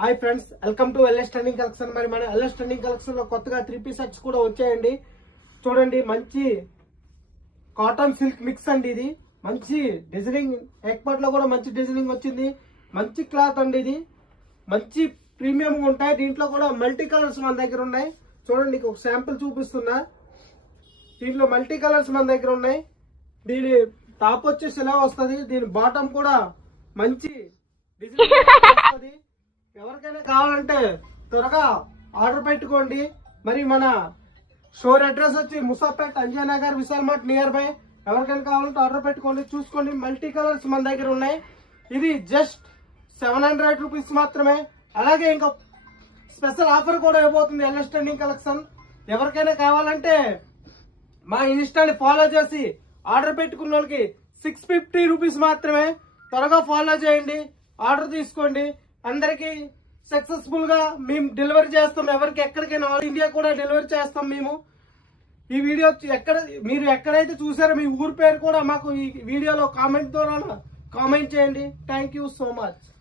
Hi friends, welcome to LS trending collection. మరి మన LS trending collection లో కొత్తగా 3 సెట్స్ కూడా వచ్చాయండి. చూడండి, మంచి కాటన్ సిల్క్ మిక్స్ అండి. ఇది మంచి డిజైనింగ్, ఎక్స్పర్ట్ లో కూడా మంచి డిజైనింగ్ వచ్చింది. మంచి క్లాత్ అండి. ఇది మంచి ప్రీమియం ఉంటాయి. దీంట్లో కూడా మల్టీ కలర్స్ మన దగ్గర ఉన్నాయి. చూడండి, ఒక శాంపుల్ చూపిస్తున్నా. దీంట్లో మల్టీ కలర్స్ మన దగ్గర ఉన్నాయి. దీని టాప్ వచ్చేసి ఇలా వస్తుంది. దీని బాటమ్ కూడా మంచి డిజైన్ వస్తుంది. ఎవరికైనా కావాలంటే త్వరగా ఆర్డర్ పెట్టుకోండి. మరి మన స్టోర్ అడ్రస్ వచ్చి Musapet, Anjanagar, Vishal mart nearby. ఎవరికైనా కావాలంటే ఆర్డర్ పెట్టుకోండి. చూసుకోండి, మల్టీ కలర్స్ మన దగ్గర ఉన్నాయి. ఇది జస్ట్ 700 రూపీస్ మాత్రమే. అలాగే ఇంకా స్పెషల్ ఆఫర్ కూడా ఇవ్వబోతుంది ఎల్ఎస్ ట్రెండింగ్ కలెక్షన్. ఎవరికైనా కావాలంటే మా ఇన్స్టాని ఫాలో చేసి ఆర్డర్ పెట్టుకున్న వాళ్ళకి 650 రూపీస్ మాత్రమే. త్వరగా ఫాలో చేయండి, ఆర్డర్ తీసుకోండి. అందరికి సక్సెస్ఫుల్ గా మేము డెలివరీ చేస్తాం. ఎవరికి ఎక్కడికైనా ఆల్ ఇండియా కూడా డెలివరీ చేస్తాం మేము. ఈ వీడియో మీరు ఎక్కడైతే చూసారో మీ ఊరి పేరు కూడా మాకు ఈ వీడియోలో కామెంట్ ద్వారా కామెంట్ చేయండి. Thank you so much.